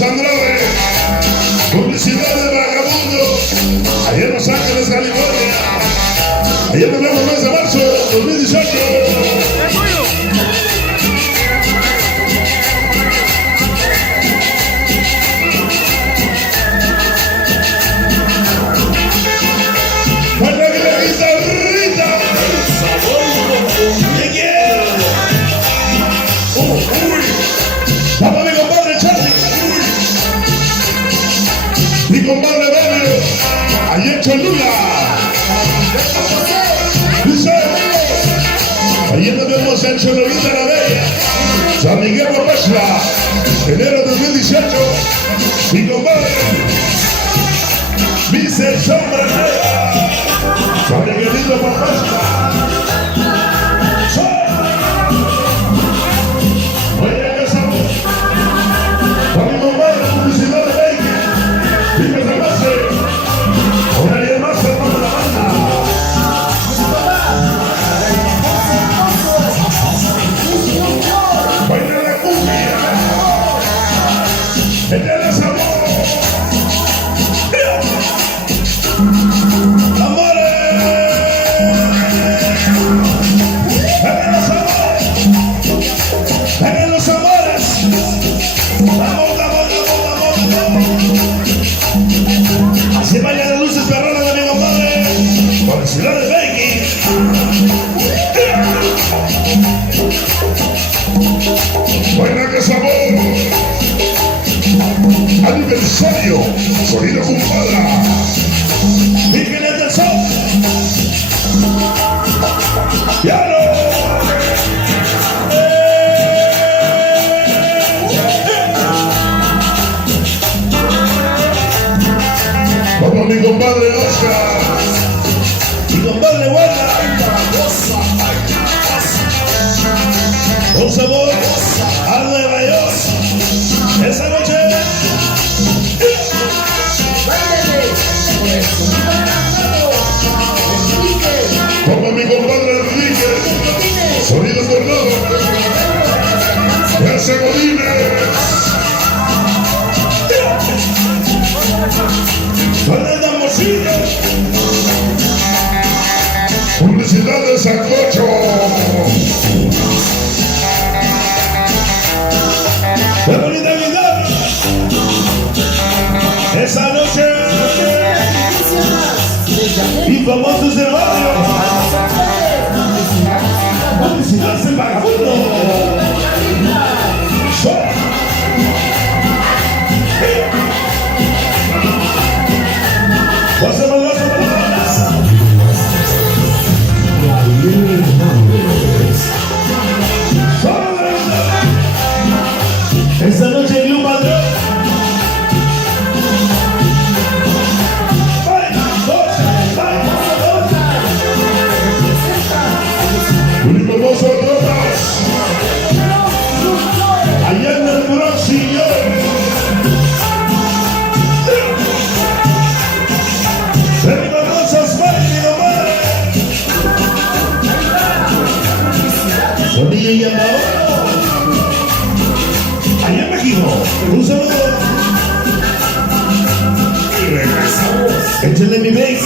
Carlos Andrade, publicidad de Vagabundo, allá en Los Ángeles, California. Allá nos vemos el mes de marzo de 2018. Vamos mi compadre Charlie, mi compadre Bello, allá en Cholula. Dice, allí nos vemos en Cholulita la Bella, San Miguel Papachla, enero 2018. Mi compadre, Vice Sombra Negra, San Miguelito Papachla. Así vayan las luces perronas de mi compadre, por la ciudad de Becky. Buena que sabor. Aniversario, sonido compadra. Vírgenes del Sol. Piano. Vamos mi compadre Oscar, mi compadre Wanda, con sabor a Nueva York. Esa noche como mi compadre Enrique, sonido tornado, Jesse Godínez. Publicidad de Sancocho. ¡Qué bonita guitarra! Esa noche y famosos del barrio. Publicidad de Vagabundo. Esta noche Club Padrón. Único mozo de todas. Allá en el Bronx, señores. Venimos cosas mágicas, madre. Sonillo y llamado. Allá en México, un saludo y regresamos. Échale mi baby.